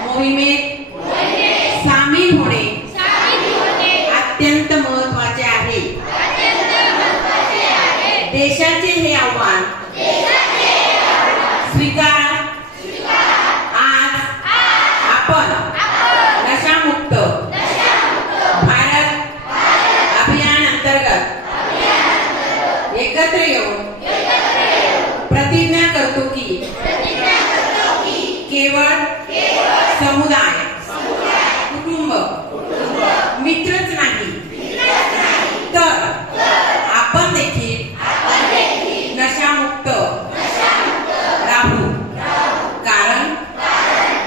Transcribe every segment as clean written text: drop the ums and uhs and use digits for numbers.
मोहिमेत सामील होणे अत्यंत महत्त्वाचे आहे। देशाचे हे आव्हान स्वीकारा। आज आपण नशामुक्त भारत अभियान अंतर्गत एकत्र येऊन प्रतिज्ञा करतो की केवळ समुदाय, कुटुंब, मित्रच नाही तर आपण देखील नशामुक्त राहू। कारण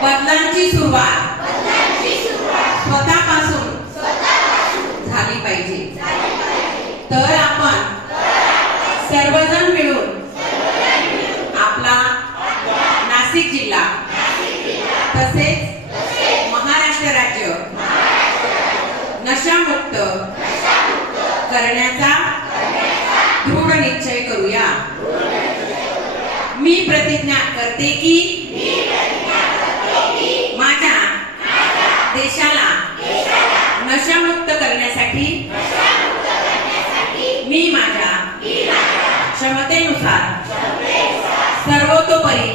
बदलांची सुरुवात स्वतःपासून झाली पाहिजे। तर आपण सर्वजण मिळून आपला नाशिक जिल्हा तसेच महाराष्ट्र राज्य नशामुक्त करण्याचा दृढ निश्चय करूया। मी प्रतिज्ञा करते की माझ्या देशाला नशामुक्त करण्यासाठी मी माझ्या क्षमतेनुसार सर्वतोपरी